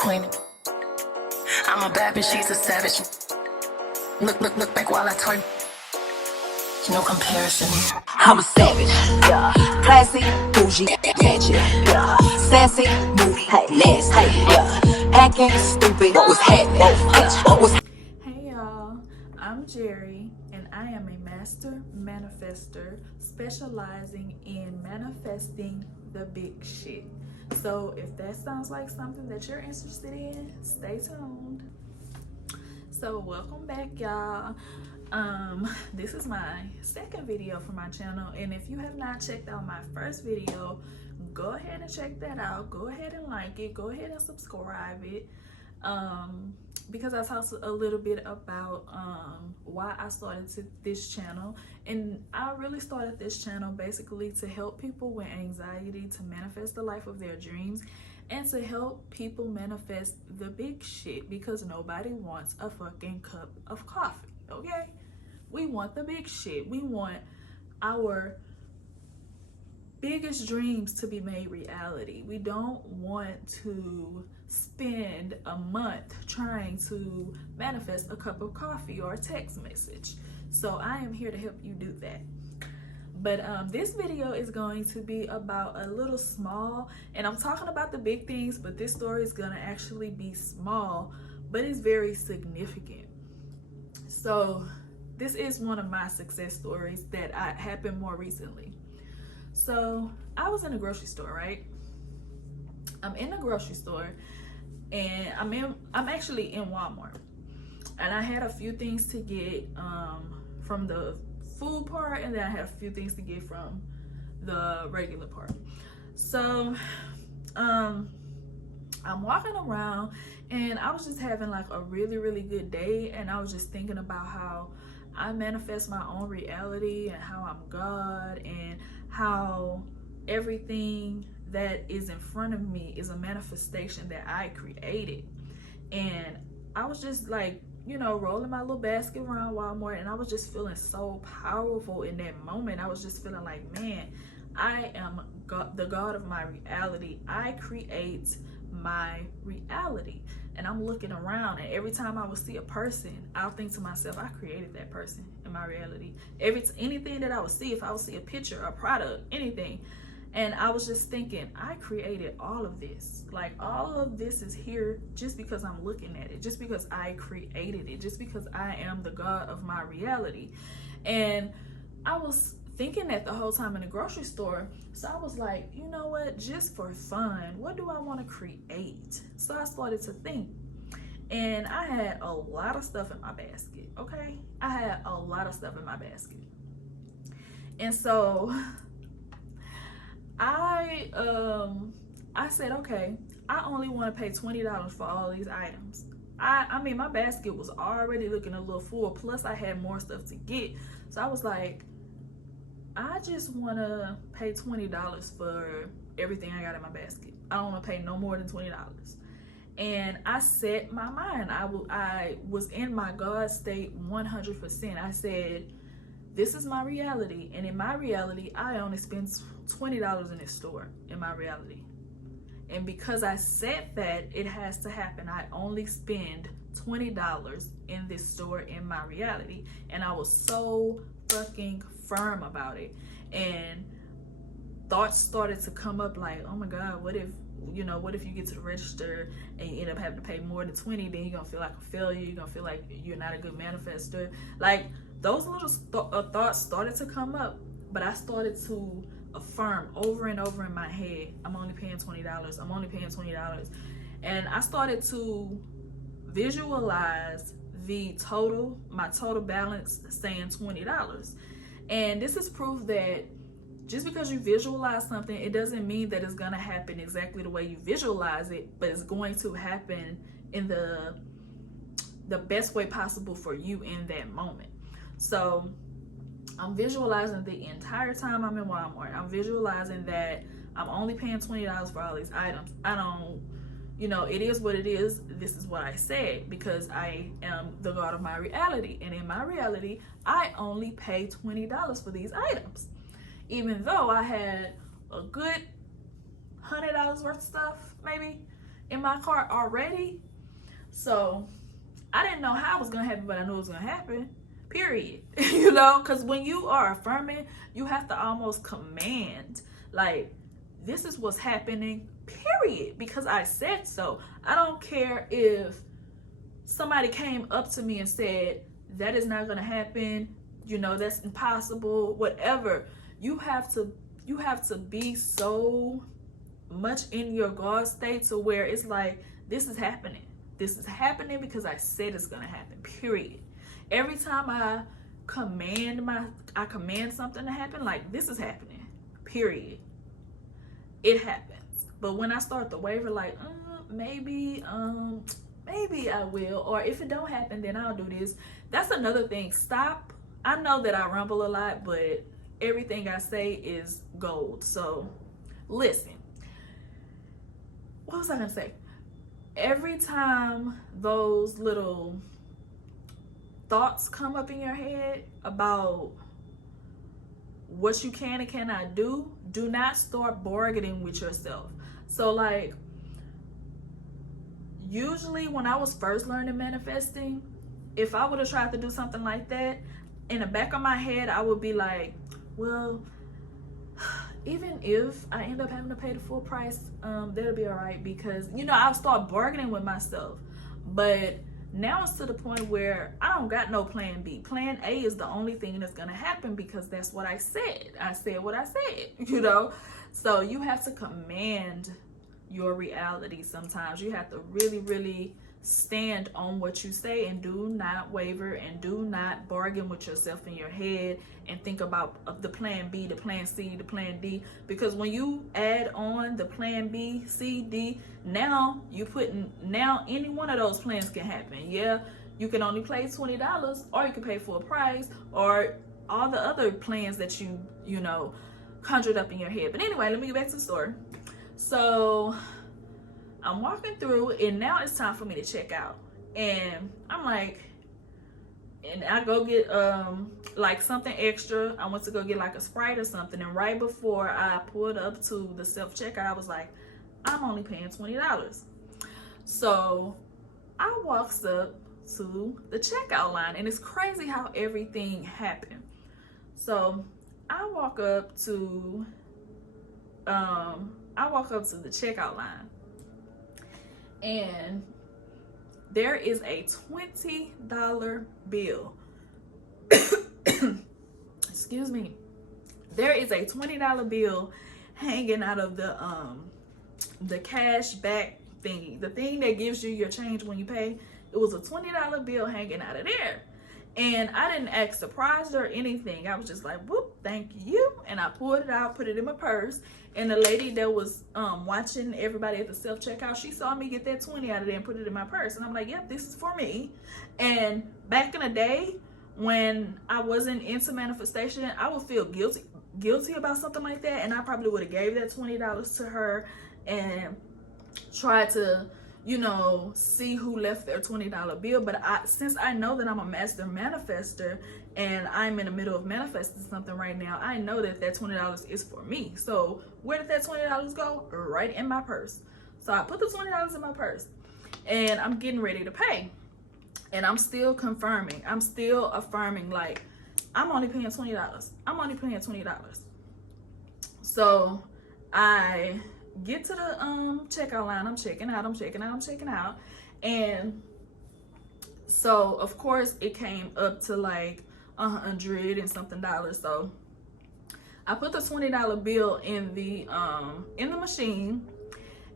queen. I'm a bad bitch, she's a savage. Look back while I turn. No comparison. I'm a savage, yeah. Classy, bougie, ratchet, yeah. Sassy, moody, nasty, yeah. Acting stupid, what was happening? Hey y'all, I'm Gerri, and I am a master manifester specializing in manifesting the big shit. So if that sounds like something that you're interested in, stay tuned. So welcome back, y'all. This is my second video for my channel, and if you have not checked out my first video, go ahead and check that out. Go ahead and like it, go ahead and subscribe it, because I talked a little bit about why I started this channel. And I really started this channel basically to help people with anxiety to manifest the life of their dreams, and to help people manifest the big shit, because nobody wants a fucking cup of coffee, okay? We want the big shit. We want our biggest dreams to be made reality. We don't want to spend a month trying to manifest a cup of coffee or a text message. So I am here to help you do that. But this video is going to be about a little small, and I'm talking about the big things, but this story is gonna actually be small, but it's very significant. So this is one of my success stories that happened more recently. So I was in a grocery store, right? I'm in the grocery store, and I'm actually in Walmart, and I had a few things to get from the food part, and then I had a few things to get from the regular part. So I'm walking around, and I was just having like a really good day, and I was just thinking about how I manifest my own reality, and how I'm God, and how everything that is in front of me is a manifestation that I created. And I was just like, you know, rolling my little basket around Walmart, and I was just feeling so powerful in that moment. I was just feeling like, man, I am God, the God of my reality. I create my reality. And I'm looking around, and every time I would see a person, I'll think to myself, I created that person in my reality. Anything that I would see, if I would see a picture, a product, anything, and I was just thinking, I created all of this. Like, all of this is here just because I'm looking at it, just because I created it, just because I am the God of my reality. And I was thinking that the whole time in the grocery store. So I was like, you know what, just for fun, what do I want to create? So I started to think, and I had a lot of stuff in my basket, okay? I had a lot of stuff in my basket. And so I said, okay, I only want to pay $20 for all these items. I mean, my basket was already looking a little full, plus I had more stuff to get. So I was like, I just want to pay $20 for everything I got in my basket. I don't want to pay no more than $20. And I set my mind. I was in my God state 100%. I said, this is my reality. And in my reality, I only spend $20 in this store, in my reality. And because I said that, it has to happen. I only spend $20 in this store in my reality. And I was so fucking firm about it. And thoughts started to come up like, oh my God, what if you get to the register and you end up having to pay more than 20, then you're gonna feel like a failure, you're gonna feel like you're not a good manifester. Like, those little thoughts started to come up, but I started to affirm over and over in my head, I'm only paying $20, I'm only paying $20. And I started to visualize my total balance saying $20. And this is proof that just because you visualize something, it doesn't mean that it's gonna happen exactly the way you visualize it, but it's going to happen in the best way possible for you in that moment. So I'm visualizing the entire time I'm in Walmart. I'm visualizing that I'm only paying $20 for all these items. I don't, it is what it is. This is what I said, because I am the God of my reality. And in my reality, I only pay $20 for these items. Even though I had a good $100 worth of stuff, maybe, in my cart already. So I didn't know how it was gonna happen, but I knew it was gonna happen. Period. You know, because when you are affirming, you have to almost command, like, this is what's happening, period, because I said so. I don't care if somebody came up to me and said, that is not gonna happen, you know, that's impossible, whatever. You have to be so much in your God state to where it's like, this is happening. This is happening because I said it's gonna happen, period. Every time I command something to happen, like, this is happening, period. It happens. But when I start to waver, like, maybe I will, or if it don't happen, then I'll do this. That's another thing. Stop. I know that I rumble a lot, but everything I say is gold. So listen. What was I gonna say? Every time those little thoughts come up in your head about what you can and cannot do, do not start bargaining with yourself. So, like, usually when I was first learning manifesting, if I would have tried to do something like that, in the back of my head, I would be like, well, even if I end up having to pay the full price, that'll be all right, because, you know, I'll start bargaining with myself. But now it's to the point where I don't got no plan B. Plan A is the only thing that's gonna happen, because that's what I said. I said what I said, you know? So you have to command your reality sometimes. You have to really, really stand on what you say, and do not waver, and do not bargain with yourself in your head and think about the plan B, the plan C, the plan D. Because when you add on the plan B, C, D, now any one of those plans can happen. Yeah, you can only pay $20, or you can pay full price, or all the other plans that you know conjured up in your head. But anyway, let me get back to the story. So I'm walking through, and now it's time for me to check out. And I'm like, and I go get like something extra. I went to go get like a Sprite or something, and right before I pulled up to the self-checkout, I was like, I'm only paying $20. So I walks up to the checkout line, and it's crazy how everything happened. So I walk up to the checkout line, and there is a $20 bill. Excuse me. There is a $20 bill hanging out of the cash back thingy, the thing that gives you your change when you pay. It was a $20 bill hanging out of there. And I didn't act surprised or anything. I was just like, whoop, thank you. And I pulled it out, put it in my purse. And the lady that was watching everybody at the self-checkout, she saw me get that 20 out of there and put it in my purse. And I'm like, yep, this is for me. And back in the day, when I wasn't into manifestation, I would feel guilty about something like that. And I probably would have gave that $20 to her and tried to, you know, see who left their $20 bill. But since I know that I'm a master manifester and I'm in the middle of manifesting something right now, I know that that $20 is for me. So where did that $20 go? Right in my purse. So I put the $20 in my purse, and I'm getting ready to pay. And I'm still confirming. I'm still affirming, like, I'm only paying $20. I'm only paying $20. So I get to the checkout line. I'm checking out. And so of course it came up to like $100 and something. So I put the $20 bill in the machine,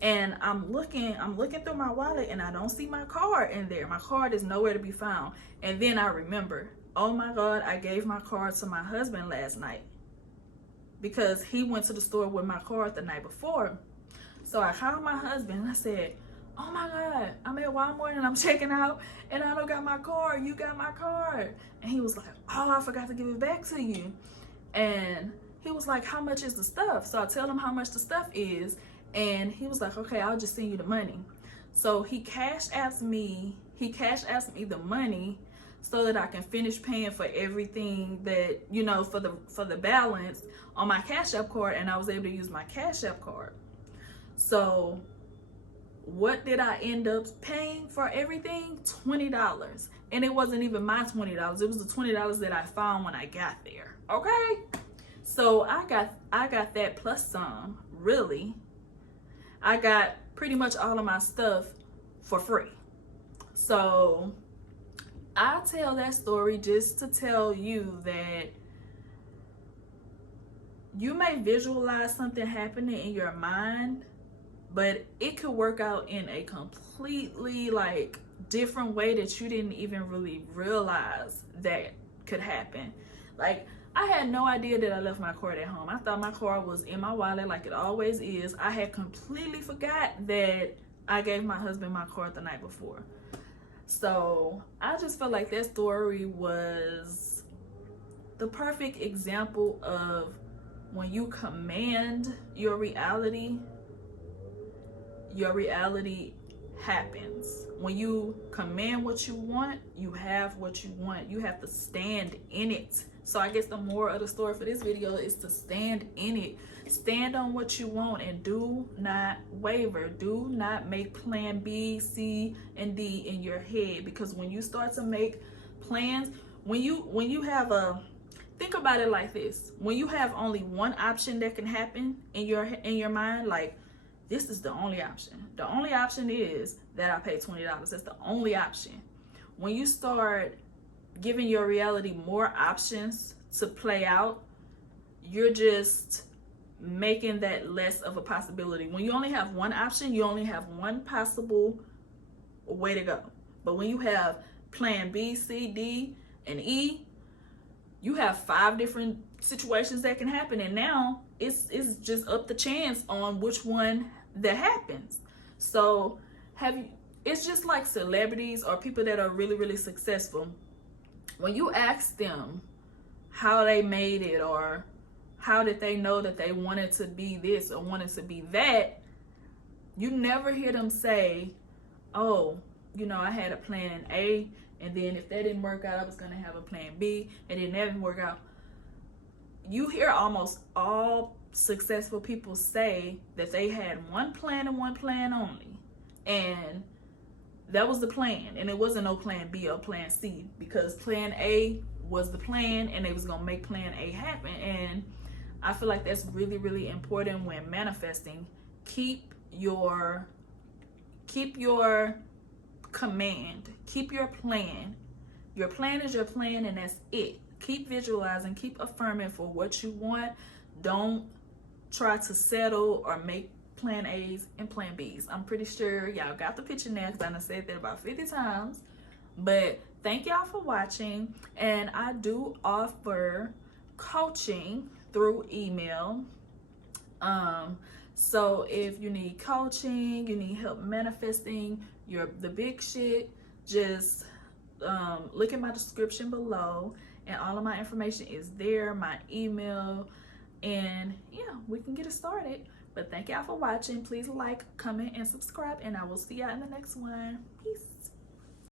and I'm looking through my wallet, and I don't see my card in there. My card is nowhere to be found. And then I remember, oh my God, I gave my card to my husband last night, because he went to the store with my card the night before. So I called my husband and I said, oh my God, I'm at Walmart and I'm checking out and I don't got my card. You got my card. And he was like, oh, I forgot to give it back to you. And he was like, how much is the stuff? So I tell him how much the stuff is, and he was like, okay, I'll just send you the money. So he cash apps me the money so that I can finish paying for everything that, you know, for the balance on my Cashapp card, and I was able to use my Cashapp card. So what did I end up paying for everything? $20. And it wasn't even my $20. It was the $20 that I found when I got there. Okay? So I got that plus some, really. I got pretty much all of my stuff for free. So I tell that story just to tell you that you may visualize something happening in your mind, but it could work out in a completely like different way that you didn't even really realize that could happen. Like, I had no idea that I left my card at home. I thought my card was in my wallet like it always is. I had completely forgot that I gave my husband my card the night before. So I just felt like that story was the perfect example of when you command your reality happens. When you command what you want, you have what you want. You have to stand in it. So I guess the moral of the story for this video is to stand in it. Stand on what you want and do not waver. Do not make plan B, C, and D in your head, because when you start to make plans, when you have a, think about it like this. When you have only one option that can happen in your mind, like, this is the only option. The only option is that I pay $20. That's the only option. When you start giving your reality more options to play out, you're just making that less of a possibility. When you only have one option, you only have one possible way to go. But when you have plan B, C, D, and E, you have 5 different situations that can happen, and now it's just up the chance on which one that happens. So it's just like celebrities or people that are really, really successful. When you ask them how they made it, or how did they know that they wanted to be this or wanted to be that, you never hear them say, oh, I had a plan A, and then if that didn't work out, I was going to have a plan B, and it didn't work out. You hear almost all successful people say that they had one plan and one plan only, and that was the plan, and it wasn't no plan B or plan C, because plan A was the plan and they was gonna make plan A happen. And I feel like that's really, really important when manifesting. Keep your command, keep your plan. Your plan is your plan, and that's it. Keep visualizing, keep affirming for what you want. Don't try to settle or make plan A's and plan B's. I'm pretty sure y'all got the picture now, because I done said that about 50 times. But thank y'all for watching, and I do offer coaching through email. So if you need coaching, you need help manifesting the big shit, just look at my description below, and all of my information is there, my email, and yeah, we can get it started. But thank y'all for watching. Please like, comment, and subscribe, and I will see y'all in the next one. Peace.